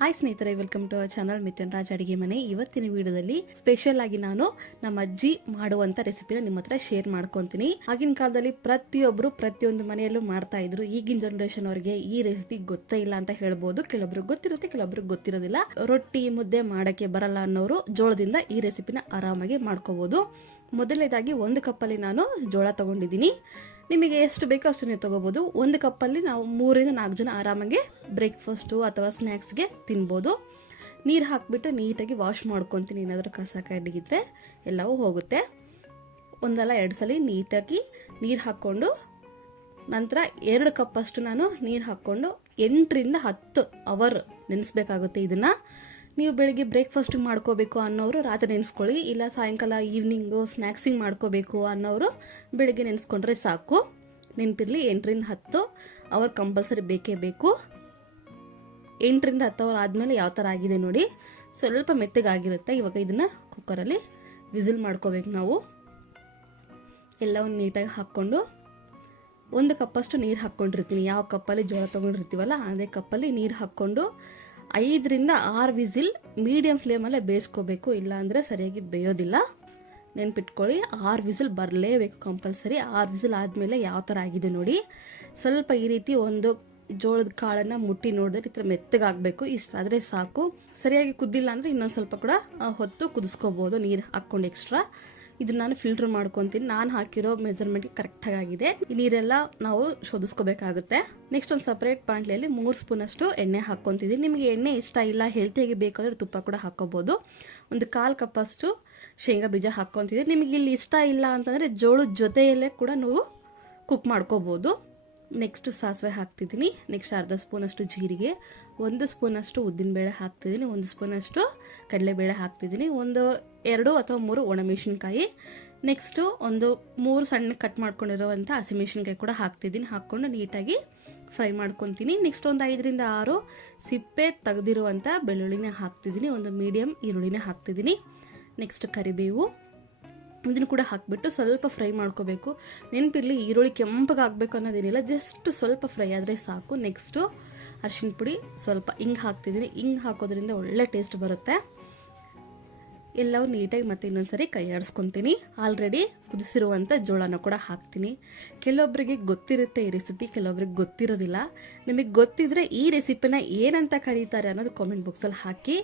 Hi ಸ್ನೇಹಿತರೆ, welcome to our channel Mithun Raj Adige Mane. ಇವತ್ತಿನ ವಿಡಿಯೋದಲ್ಲಿ ಸ್ಪೆಷಲ್ ಆಗಿ ನಾನು ನಮ್ಮ ಅಜ್ಜಿ ಮಾಡುವಂತ ರೆಸಿಪಿನ ನಿಮ್ಮ ಹತ್ರ ಶೇರ್ ಮಾಡ್ಕೊಂತೀನಿ. ಆಗಿನ ಕಾಲದಲ್ಲಿ ಪ್ರತಿಯೊಂದು ಮನೆಯಲ್ಲೂ ಮಾಡ್ತಾ ಇದ್ರು. ಈಗಿನ ಜನರೇಷನ್ ಅವರಿಗೆ ಈ ರೆಸಿಪಿ ಗೊತ್ತೇ ಇಲ್ಲ ಅಂತ ಹೇಳ್ಬೋದು. ಕೆಲವೊಬ್ರು ಗೊತ್ತಿರುತ್ತೆ, ಕೆಲವೊಬ್ರು ಗೊತ್ತಿರೋದಿಲ್ಲ. ರೊಟ್ಟಿ ಮುದ್ದೆ ಮಾಡಕ್ಕೆ ಬರಲ್ಲ ಅನ್ನೋರು ಜೋಳದಿಂದ ಈ ರೆಸಿಪಿನ ಆರಾಮಾಗಿ ಮಾಡ್ಕೋಬಹುದು. ಮೊದಲನೇದಾಗಿ 1 ಕಪ್ಪಲ್ಲಿ ನಾನು ಜೋಳ ತಗೊಂಡಿದ್ದೀನಿ. ನಿಮಗೆ ಎಷ್ಟು ಬೇಕೋ ಅಷ್ಟು ನೀವು ತಗೋಬಹುದು. 1 ಕಪ್ಪಲ್ಲಿ ನಾವು 3 ರಿಂದ 4 ಜನ ಆರಾಮಾಗಿ ಬ್ರೇಕ್ಫಾಸ್ಟು ಅಥವಾ ಸ್ನ್ಯಾಕ್ಸ್ಗೆ ತಿನ್ಬೋದು. ನೀರು ಹಾಕಿಬಿಟ್ಟು ನೀಟಾಗಿ ವಾಶ್ ಮಾಡ್ಕೊತೀನಿ. ಏನಾದರೂ ಕಸ ಕಡ್ಡಿಗಿದ್ರೆ ಎಲ್ಲವೂ ಹೋಗುತ್ತೆ. ಒಂದಲ್ಲ 2 ಸಲ ನೀಟಾಗಿ ನೀರು ಹಾಕ್ಕೊಂಡು ನಂತರ 2 ಕಪ್ಪಷ್ಟು ನಾನು ನೀರು ಹಾಕ್ಕೊಂಡು 8 ರಿಂದ 10 ಅವರ್ ನೆನೆಸ್ಬೇಕಾಗುತ್ತೆ. ಇದನ್ನು ನೀವು ಬೆಳಿಗ್ಗೆ ಬ್ರೇಕ್ಫಾಸ್ಟ್ ಮಾಡ್ಕೋಬೇಕು ಅನ್ನೋರು ರಾತ್ರಿ ನೆನೆಸ್ಕೊಳ್ಳಿ. ಇಲ್ಲ ಸಾಯಂಕಾಲ ಈವ್ನಿಂಗು ಸ್ನ್ಯಾಕ್ಸಿಂಗ್ ಮಾಡ್ಕೋಬೇಕು ಅನ್ನೋರು ಬೆಳಿಗ್ಗೆ ನೆನೆಸ್ಕೊಂಡ್ರೆ ಸಾಕು. ನೆನಪಿರಲಿ, 8 ರಿಂದ 10 ಅವರ್ ಕಂಪಲ್ಸರಿ ಬೇಕೇ ಬೇಕು. 8 ರಿಂದ 10 ಅವರ್ ಆದಮೇಲೆ ಯಾವ ಥರ ಆಗಿದೆ ನೋಡಿ, ಸ್ವಲ್ಪ ಮೆತ್ತಗಾಗಿರುತ್ತೆ. ಇವಾಗ ಇದನ್ನು ಕುಕ್ಕರಲ್ಲಿ ವಿಸಿಲ್ ಮಾಡ್ಕೋಬೇಕು. ನಾವು ಎಲ್ಲವನ್ನು ನೀಟಾಗಿ ಹಾಕ್ಕೊಂಡು 1 ಕಪ್ಪಷ್ಟು ನೀರು ಹಾಕ್ಕೊಂಡಿರ್ತೀನಿ. ಯಾವ ಕಪ್ಪಲ್ಲಿ ಜೋಳ ತೊಗೊಂಡಿರ್ತೀವಲ್ಲ ಅದೇ ಕಪ್ಪಲ್ಲಿ ನೀರು ಹಾಕ್ಕೊಂಡು 5 ರಿಂದ 6 ವಿಸಿಲ್ ಮೀಡಿಯಂ ಫ್ಲೇಮಲ್ಲೇ ಬೇಯಿಸ್ಕೋಬೇಕು. ಇಲ್ಲಾಂದರೆ ಸರಿಯಾಗಿ ಬೇಯೋದಿಲ್ಲ. ನೆನ್ಪಿಟ್ಕೊಳ್ಳಿ, 6 ವಿಸಿಲ್ ಬರಲೇಬೇಕು ಕಂಪಲ್ಸರಿ. 6 ವಿಸಿಲ್ ಆದಮೇಲೆ ಯಾವ ಥರ ಆಗಿದೆ ನೋಡಿ. ಸ್ವಲ್ಪ ಈ ರೀತಿ ಒಂದು ಜೋಳದ ಕಾಳನ್ನು ಮುಟ್ಟಿ ನೋಡಿದ್ರೆ ಈ ಥರ ಮೆತ್ತಗಾಗಬೇಕು. ಇಷ್ಟಾದರೆ ಸಾಕು. ಸರಿಯಾಗಿ ಕುದ್ದಿಲ್ಲ ಅಂದರೆ ಇನ್ನೊಂದು ಸ್ವಲ್ಪ ಕೂಡ ಹೊತ್ತು ಕುದಿಸ್ಕೋಬೋದು ನೀರು ಹಾಕ್ಕೊಂಡು ಎಕ್ಸ್ಟ್ರಾ. ಇದನ್ನ ನಾನು ಫಿಲ್ಟರ್ ಮಾಡ್ಕೊತೀನಿ. ನಾನು ಹಾಕಿರೋ ಮೆಜರ್ಮೆಂಟ್ಗೆ ಕರೆಕ್ಟಾಗಿ ಆಗಿದೆ. ಈ ನೀರೆಲ್ಲ ನಾವು ಶೋಧಿಸ್ಕೋಬೇಕಾಗುತ್ತೆ. ನೆಕ್ಸ್ಟ್ ಒಂದು ಸಪ್ರೇಟ್ ಬಾಣಲೆಯಲ್ಲಿ 3 ಸ್ಪೂನ್ ಅಷ್ಟು ಎಣ್ಣೆ ಹಾಕ್ಕೊತಿದ್ದೀನಿ. ನಿಮಗೆ ಎಣ್ಣೆ ಇಷ್ಟ ಇಲ್ಲ, ಹೆಲ್ತಿಯಾಗಿ ಬೇಕಾದ್ರೆ ತುಪ್ಪ ಕೂಡ ಹಾಕೋಬಹುದು. ಒಂದು 1/4 ಕಪ್ಪಷ್ಟು ಶೇಂಗಾ ಬೀಜ ಹಾಕ್ಕೊತಿದ್ದೀನಿ. ನಿಮಗೆ ಇಲ್ಲಿ ಇಷ್ಟ ಇಲ್ಲ ಅಂತಂದರೆ ಜೋಳದ ಜೊತೆಯಲ್ಲೇ ಕೂಡ ನೀವು ಕುಕ್ ಮಾಡ್ಕೋಬಹುದು. ನೆಕ್ಸ್ಟ್ ಸಾಸಿವೆ ಹಾಕ್ತಿದ್ದೀನಿ. ನೆಕ್ಸ್ಟ್ ಅರ್ಧ ಸ್ಪೂನ್ ಅಷ್ಟು ಜೀರಿಗೆ, 1 ಸ್ಪೂನ್ ಅಷ್ಟು ಉದ್ದಿನಬೇಳೆ ಹಾಕ್ತಿದ್ದೀನಿ, 1 ಸ್ಪೂನ್ ಅಷ್ಟು ಕಡಲೆಬೇಳೆ ಹಾಕ್ತಿದ್ದೀನಿ, 2 ಅಥವಾ 3 ಒಣಮೆಣಸಿನ್ಕಾಯಿ, ನೆಕ್ಸ್ಟು 3 ಸಣ್ಣ ಕಟ್ ಮಾಡ್ಕೊಂಡಿರೋವಂಥ ಹಸಿಮೆಣಸಿನ್ಕಾಯಿ ಕೂಡ ಹಾಕ್ತಿದ್ದೀನಿ. ಹಾಕ್ಕೊಂಡು ನೀಟಾಗಿ ಫ್ರೈ ಮಾಡ್ಕೊತೀನಿ. ನೆಕ್ಸ್ಟ್ 5 ರಿಂದ 6 ಸಿಪ್ಪೆ ತೆಗೆದಿರುವಂಥ ಬೆಳ್ಳುಳ್ಳಿನ ಹಾಕ್ತಿದ್ದೀನಿ. ಒಂದು ಮೀಡಿಯಂ ಈರುಳ್ಳಿನ ಹಾಕ್ತಿದ್ದೀನಿ. ನೆಕ್ಸ್ಟ್ ಕರಿಬೇವು ಇದನ್ನು ಕೂಡ ಹಾಕಿಬಿಟ್ಟು ಸ್ವಲ್ಪ ಫ್ರೈ ಮಾಡ್ಕೋಬೇಕು. ನೆನಪಿರಲಿ, ಈರುಳ್ಳಿ ಕೆಂಪಗೆ ಆಗಬೇಕು ಅನ್ನೋದೇನಿಲ್ಲ, ಜಸ್ಟ್ ಸ್ವಲ್ಪ ಫ್ರೈ ಆದರೆ ಸಾಕು. ನೆಕ್ಸ್ಟು ಅರಿಶಿನ ಪುಡಿ, ಸ್ವಲ್ಪ ಹಿಂಗೆ ಹಾಕ್ತಿದ್ದೀನಿ. ಹಿಂಗೆ ಹಾಕೋದ್ರಿಂದ ಒಳ್ಳೆ ಟೇಸ್ಟ್ ಬರುತ್ತೆ. ಎಲ್ಲವೂ ನೀಟಾಗಿ ಮತ್ತೆ ಇನ್ನೊಂದ್ಸರಿ ಕೈ ಆಡಿಸ್ಕೊತೀನಿ. ಆಲ್ರೆಡಿ ಕುದಿಸಿರುವಂಥ ಜೋಳನ ಕೂಡ ಹಾಕ್ತೀನಿ. ಕೆಲವೊಬ್ಬರಿಗೆ ಗೊತ್ತಿರುತ್ತೆ ಈ ರೆಸಿಪಿ, ಕೆಲವೊಬ್ರಿಗೆ ಗೊತ್ತಿರೋದಿಲ್ಲ. ನಿಮಗೆ ಗೊತ್ತಿದ್ರೆ ಈ ರೆಸಿಪಿನ ಏನಂತ ಕರೀತಾರೆ ಅನ್ನೋದು ಕಾಮೆಂಟ್ ಬಾಕ್ಸಲ್ಲಿ ಹಾಕಿ.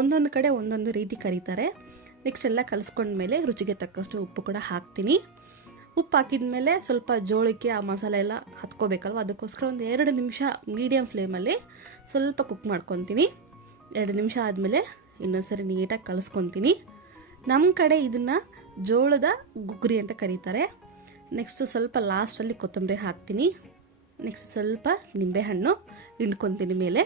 ಒಂದೊಂದು ಕಡೆ ಒಂದೊಂದು ರೀತಿ ಕರೀತಾರೆ. ನೆಕ್ಸ್ಟ್ ಎಲ್ಲ ಕಲಿಸ್ಕೊಂಡ್ಮೇಲೆ ರುಚಿಗೆ ತಕ್ಕಷ್ಟು ಉಪ್ಪು ಕೂಡ ಹಾಕ್ತೀನಿ. ಉಪ್ಪು ಹಾಕಿದ್ಮೇಲೆ ಸ್ವಲ್ಪ ಜೋಳಕ್ಕೆ ಆ ಮಸಾಲೆ ಎಲ್ಲ ಹತ್ಕೋಬೇಕಲ್ವ, ಅದಕ್ಕೋಸ್ಕರ ಒಂದು 2 ನಿಮಿಷ ಮೀಡಿಯಂ ಫ್ಲೇಮಲ್ಲಿ ಸ್ವಲ್ಪ ಕುಕ್ ಮಾಡ್ಕೊತೀನಿ. 2 ನಿಮಿಷ ಆದಮೇಲೆ ಇನ್ನೊಂದ್ಸರಿ ನೀಟಾಗಿ ಕಲಿಸ್ಕೊತೀನಿ. ನಮ್ಮ ಕಡೆ ಇದನ್ನು ಜೋಳದ ಗುಗ್ರಿ ಅಂತ ಕರೀತಾರೆ. ನೆಕ್ಸ್ಟ್ ಸ್ವಲ್ಪ ಲಾಸ್ಟಲ್ಲಿ ಕೊತ್ತಂಬರಿ ಹಾಕ್ತೀನಿ. ನೆಕ್ಸ್ಟ್ ಸ್ವಲ್ಪ ನಿಂಬೆಹಣ್ಣು ಹಿಂಡ್ಕೊತೀನಿ ಮೇಲೆ.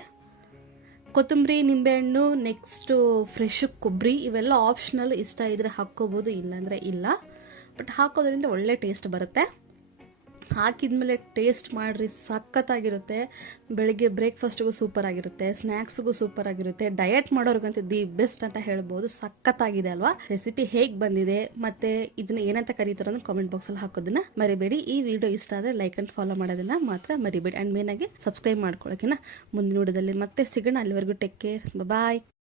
ಕೊತ್ತಂಬರಿ, ನಿಂಬೆಹಣ್ಣು, ನೆಕ್ಸ್ಟು ಫ್ರೆಶ್ ಕೊಬ್ಬರಿ ಇವೆಲ್ಲ ಆಪ್ಷನಲ್. ಇಷ್ಟ ಇದ್ದರೆ ಹಾಕ್ಕೋಬೋದು, ಇಲ್ಲಾಂದರೆ ಇಲ್ಲ. ಬಟ್ ಹಾಕೋದ್ರಿಂದ ಒಳ್ಳೆ ಟೇಸ್ಟ್ ಬರುತ್ತೆ. ಹಾಕಿದ್ಮೇಲೆ ಟೇಸ್ಟ್ ಮಾಡಿರಿ, ಸಖತ್ತಾಗಿರುತ್ತೆ. ಬೆಳಿಗ್ಗೆ ಬ್ರೇಕ್ಫಾಸ್ಟಿಗೂ ಸೂಪರ್ ಆಗಿರುತ್ತೆ, ಸ್ನ್ಯಾಕ್ಸ್ಗೂ ಸೂಪರ್ ಆಗಿರುತ್ತೆ. ಡಯಟ್ ಮಾಡೋರ್ಗಂತ ದಿ ಬೆಸ್ಟ್ ಅಂತ ಹೇಳ್ಬೋದು. ಸಖತ್ತಾಗಿದೆ ಅಲ್ವಾ? ರೆಸಿಪಿ ಹೇಗೆ ಬಂದಿದೆ ಮತ್ತು ಇದನ್ನ ಏನಂತ ಕರೀತಾರೆ ಅನ್ನೋ ಕಾಮೆಂಟ್ ಬಾಕ್ಸಲ್ಲಿ ಹಾಕೋದನ್ನ ಮರಿಬೇಡಿ. ಈ ವಿಡಿಯೋ ಇಷ್ಟ ಆದರೆ ಲೈಕ್ ಆ್ಯಂಡ್ ಫಾಲೋ ಮಾಡೋದನ್ನ ಮಾತ್ರ ಮರಿಬೇಡಿ. ಆ್ಯಂಡ್ ಮೇನಾಗಿ ಸಬ್ಸ್ಕ್ರೈಬ್ ಮಾಡ್ಕೊಳ್ಳೋಕೆನ ಮುಂದಿನ ವಿಡಿಯೋದಲ್ಲಿ ಮತ್ತೆ ಸಿಗೋಣ. ಅಲ್ಲಿವರೆಗೂ ಟೇಕ್ ಕೇರ್, ಬಾಯ್.